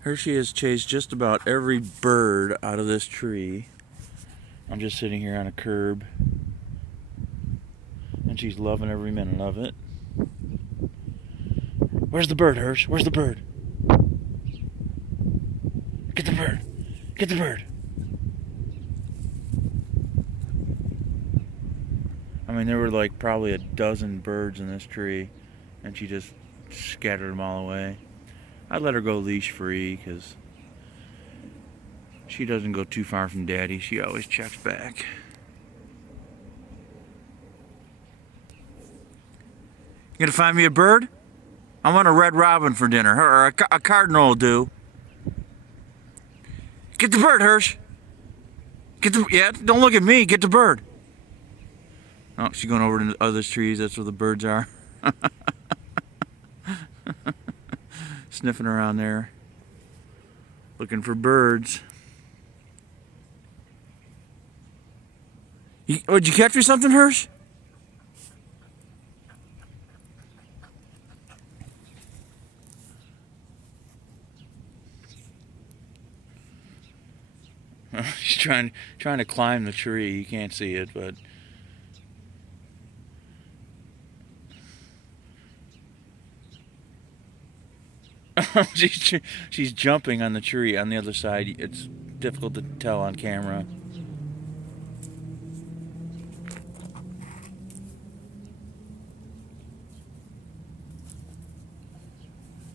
Hershey has chased just about every bird out of this tree. I'm just sitting here on a curb, and she's loving every minute of it. Where's the bird, Hersh? Where's the bird? Get the bird! Get the bird! I mean, there were like probably a dozen birds in this tree, and she just scattered them all away. I let her go leash free because she doesn't go too far from Daddy. She always checks back. You gonna find me a bird? I want a red robin for dinner, or a cardinal will do. Get the bird, Hersh. Yeah, don't look at me. Get the bird. Oh, she's going over to the other trees. That's where the birds are. Sniffing around there, looking for birds. Did you catch me something, Hersh? She's trying to climb the tree. You can't see it, but she's jumping on the tree on the other side. It's difficult to tell on camera.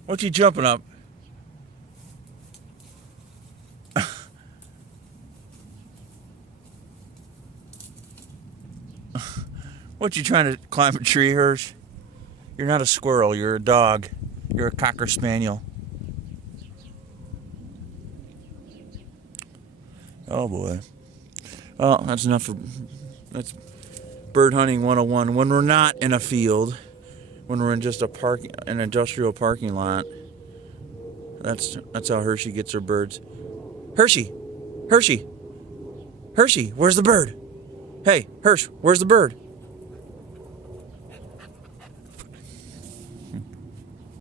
What you jumping up? What you trying to climb a tree, Hersh? You're not a squirrel. You're a dog. You're a cocker spaniel. Oh boy. Well, that's enough for that's bird hunting 101. When we're not in a field, when we're in just an industrial parking lot, that's how Hershey gets her birds. Hershey, Hershey, Hershey, where's the bird? Hey, Hersh, where's the bird?